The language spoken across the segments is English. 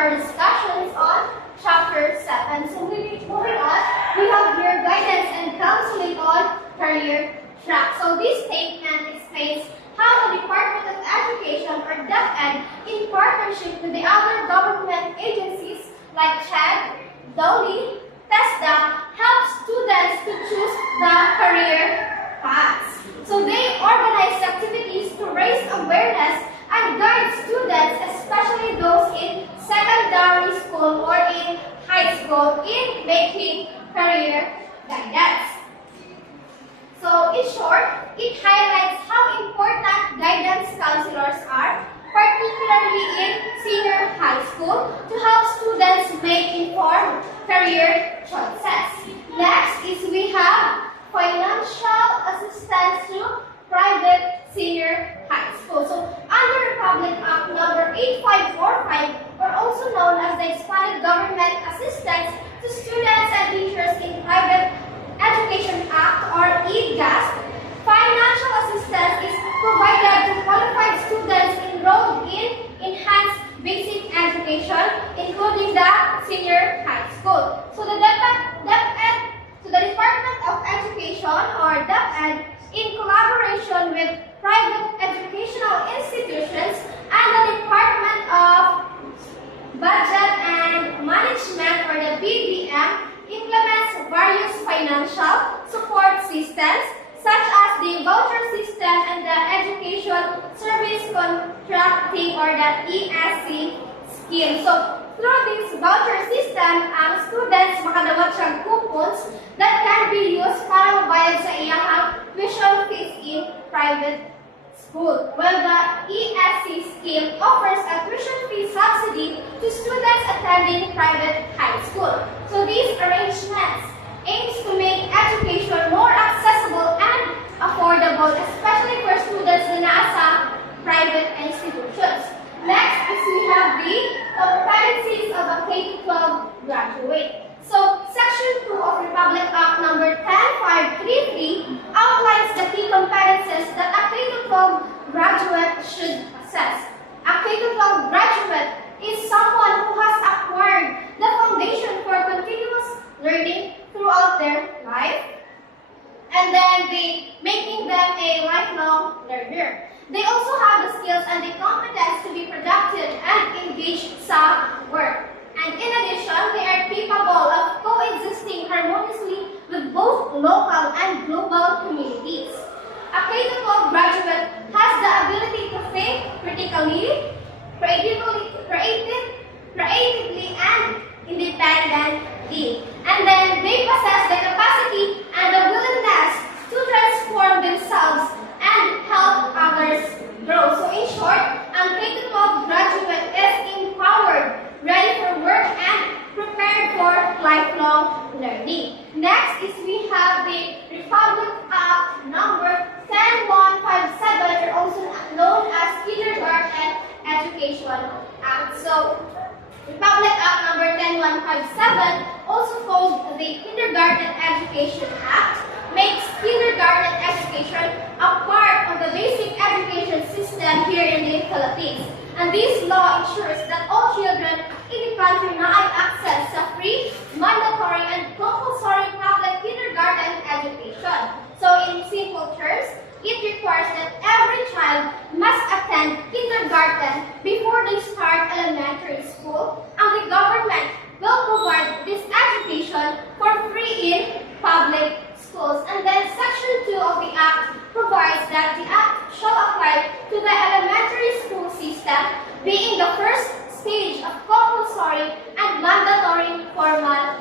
our discussions on Chapter 7. So moving on, we have here guidance and counseling on career track. So this statement explains how the Department of Education or DepEd, in partnership with the other government agencies like CHED, DOLE, TESDA, helps students to choose the career paths. So they organize activities to raise awareness and guide students, especially those in secondary school or in high school, in making career guidance. So in short, it highlights how important guidance counselors are, particularly in senior high school, to help students make informed career choices. Next is we have financial assistance to private senior high school. So under Republic Act number 8545, or also known as the Expanded Government Assistance to Students and Teachers in Private Education Act or EGAST, financial assistance is provided to qualified students enrolled in enhanced basic education, including the senior high school. So the Department of Education or DepEd, in collaboration with private educational institutions and the Department of Budget and Management or the BBM, implements various financial support systems such as the voucher system and the Education Service Contracting or the ESC scheme. So through this voucher system, students makadawat siyang coupons that can be used para mabayad sa iyahang tuition fees in private school. While the ESC scheme offers a tuition fee subsidy to students attending private high school. So these arrangements aims to make education more accessible and affordable, especially for students na nasa private institutions. Next is we have the competencies of a K-12 graduate. So, Section 2 of Republic Act number 10533 outlines the key competencies that a K-12 graduate should possess. A K-12 graduate is someone who has acquired the foundation for continuous learning throughout their life, and then making them a lifelong learner. They also have the skills and the competence to be productive and engaged sa work. And in addition, they are capable of coexisting harmoniously with both local and global communities. A K-12 graduate has the ability to think critically, creatively, and independently. And then they possess the capacity and the willingness to transform themselves and help others grow. So in short, a K-12 graduate is empowered, ready for work, and prepared for lifelong learning. Next is we have the Republic Act number 10157, or also known as Kindergarten Education Act. So Republic Act number 10157, also called the Kindergarten Education Act, makes kindergarten education a part of the basic education system here in the Philippines. And this law ensures that all children in the country now have access to free, mandatory, and compulsory public kindergarten education. So in simple terms, it requires that every child must attend kindergarten before they start elementary school, and the government will provide this education for free in public schools. And then Section 2 of the Act provides that the Act shall apply to the elementary school system, being the first stage of compulsory and mandatory formal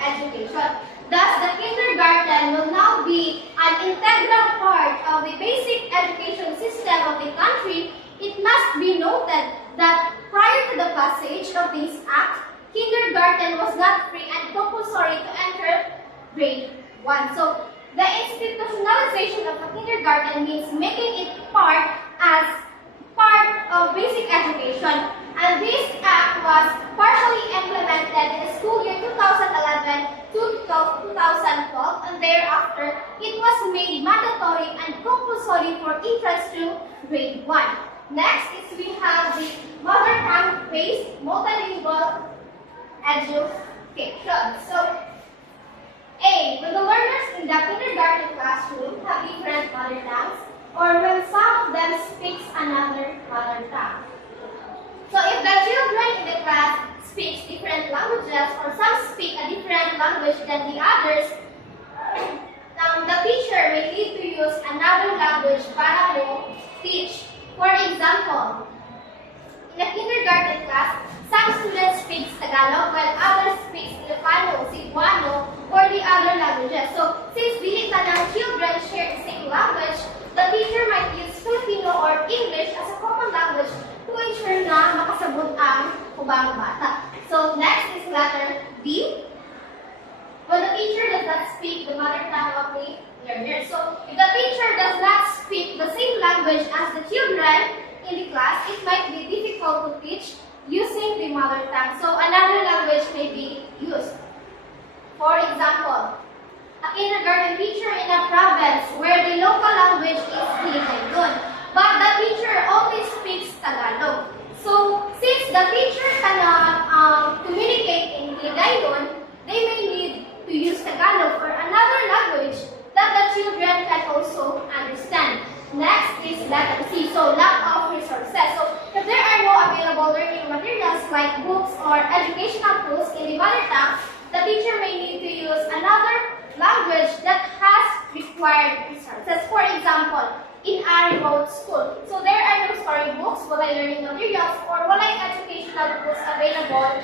education. Thus, the kindergarten will now be an integral part of the basic education system of the country. It must be noted that prior to the passage of this Act, kindergarten was not free and compulsory to enter grade 1. So, the institutionalization of a kindergarten means making it part of basic education. And this Act was partially implemented in the school year 2011 to 2012, and thereafter, it was made mandatory and compulsory for entrance to grade 1. Next is we have the mother tongue language-based multilingual education. So, A. When the learners in the kindergarten classroom have different mother tongues, or when some of them speaks another mother tongue. So, if the children in the class speaks different languages, or some speak a different language than the others, the teacher may need to use another language para mo teach. For example, in a kindergarten class, some students speak Tagalog while others speak Ilocano, Cebuano, or the other languages. So, since dili ng children share the same language, the teacher might use Filipino or English as a common language to ensure na makasabot ang ubang bata. So, next is letter B. When the teacher does not speak the mother tongue of the learner. So, if the teacher does not speak the same language as the children in the class, it might be difficult to teach using the mother tongue. So, another language may be used. For example, a kindergarten teacher in a province where the local language is Hiligaynon, but the teacher only speaks Tagalog. So, since the teacher cannot communicate in Hiligaynon, they may need to use Tagalog or another language that the children can also understand. Next is letter C, so lack of resources. So, if there are no available learning materials like books or educational tools in the mother tongue, the teacher may need to use another language that has required resources. For example, in a remote school. So, there are no storybooks, walay learning materials, or walay educational tools available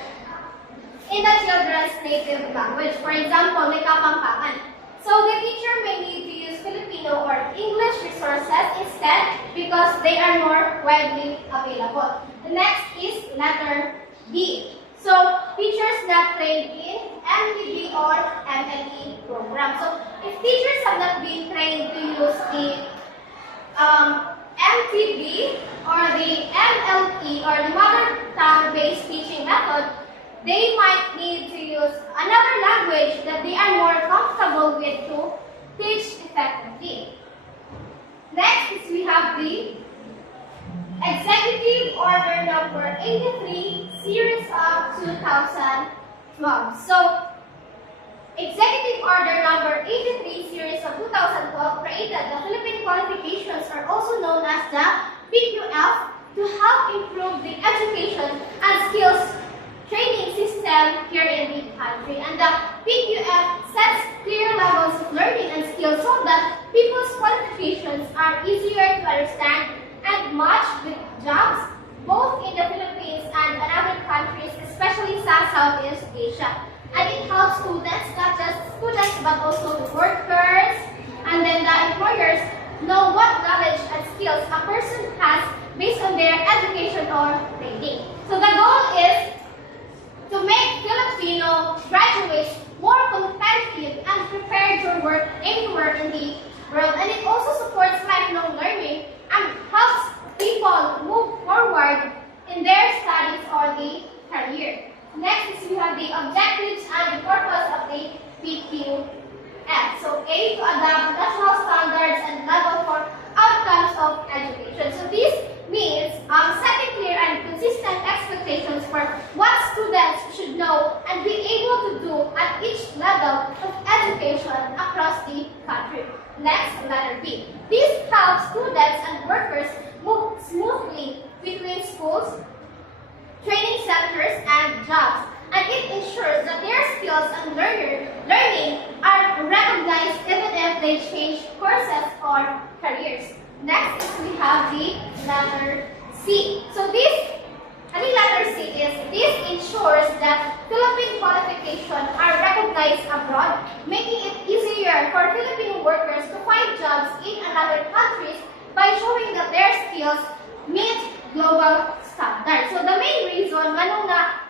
in the children's native language. For example, may Kapampangan. So, the teacher may need to use Filipino or English resources instead because they are more widely available. The next is letter D. So, teachers not trained in MTB or MLE program. So, if teachers have not been trained to use the MTB or the MLE or the mother tongue-based teaching method, they might need to use another language that they are more comfortable with to teach effectively. Next is we have the Executive Order number 83, series of 2012. So, Executive Order number 83, series of 2012 created the Philippine Qualifications, are also known as the PQF, to help improve the education and skills training system here in the country. And the PQF sets clear levels of learning and skills so that people's qualifications are easier to understand and match with jobs both in the Philippines and in other countries, especially Southeast Asia. And it helps students, not just students, but also the workers and then the employers know what knowledge and skills a person has based on their education or training. So the goal is to make Filipino graduates more competitive and prepared to work anywhere in the world. And it also supports lifelong learning and helps people move forward in their studies or the career. Next is we have the objectives and the purpose of the PQF. So A, to adopt national standards and level for outcomes of education. So this means setting clear and consistent expectations for what students should know and be able to do at each level of education across the country. Next, letter B. This helps students and workers move smoothly between schools, training centers, and jobs. And it ensures that their skills and learning are recognized even if they change courses or careers. Next is we have the letter C. So letter C is this ensures that Philippine qualifications are recognized abroad, making it easier for Filipino workers to find jobs in other countries by showing that their skills meet global standards. So the main reason why na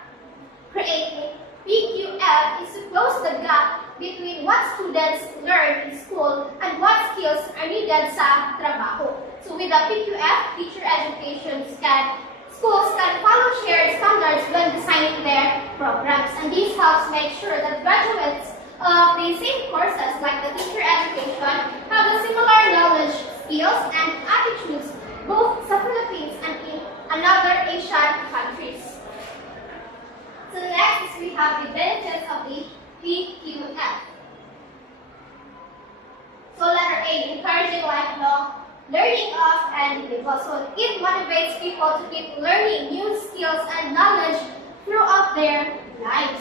creating PQF is to close the gap between what students learn in school and what skills are needed sa trabaho. So with the PQF, teacher education schools can follow shared standards when designing their programs. And this helps make sure that graduates of the same courses like the teacher education have a similar knowledge, skills, and attitudes both sa Philippines and in other Asian countries. use skills and knowledge throughout their lives.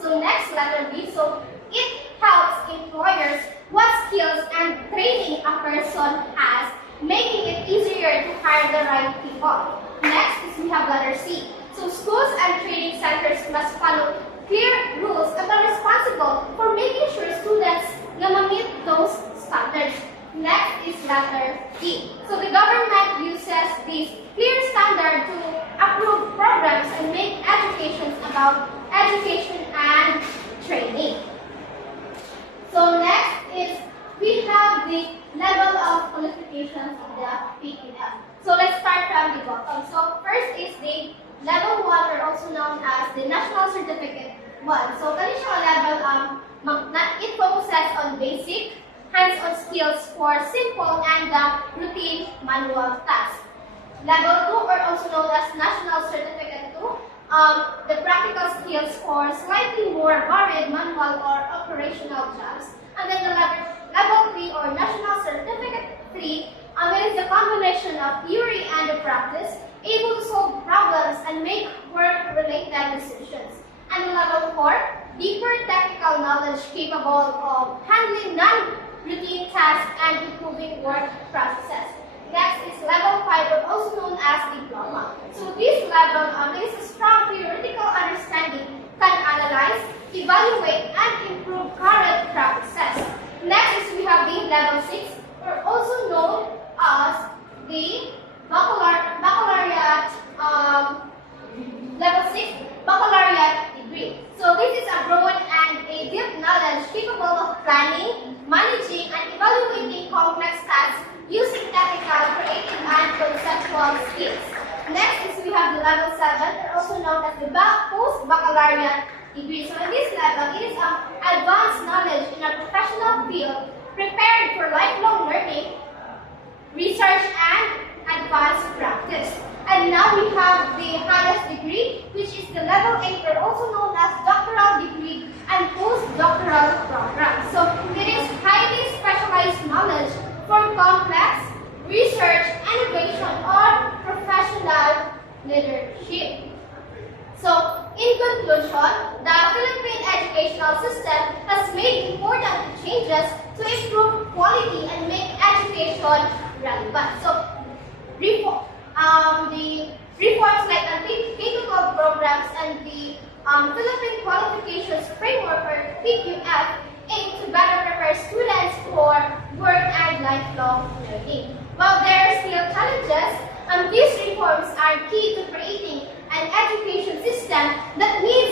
So next, letter B. So it helps employers what skills and training a person has, making it easier to hire the right people. Next is we have letter C. So schools and training centers must follow clear rules and are responsible for making sure students meet those standards. Next is letter D. So the government uses this clear standard to approve programs and make education about education and training. So next is we have the level of qualifications of the PQF. So let's start from the bottom. So first is the level 1, or also known as the National Certificate 1. So conditional level, it focuses on basic, hands-on skills for simple and routine manual tasks. Level 2, or also known as National Certificate 2, the practical skills for slightly more varied manual or operational jobs. And then the level 3, or National Certificate 3, it is a combination of theory and practice, able to solve problems and make work-related decisions. And the level 4, deeper technical knowledge capable of handling non-routine tasks and improving work processes. Next is level 5, or also known as diploma. So this level is a strong theoretical understanding, can analyze, evaluate, and improve current practices. Next is we have the level 6, or also known as the baccalaureate, level 6 baccalaureate degree. So this is a broad and a deep knowledge capable of planning, managing, and evaluating complex tasks using technical, creative, and conceptual skills. Next is we have the level 7, also known as the post-baccalaureate degree. So in this level, it is advanced knowledge in a professional field, prepared for lifelong learning, research, and advanced practice. And now we have the highest degree, which is the level 8, or also known as doctoral degree and postdoctoral program. So it is highly specialized knowledge for complex research, innovation, or professional leadership. So, in conclusion, the Philippine educational system has made important changes to improve quality and make education relevant. So, the reforms like the K-12 programs and the Philippine Qualifications Framework, or PQF, aim to better prepare students for work and lifelong learning. While there are still challenges, these reforms are key to creating an education system that meets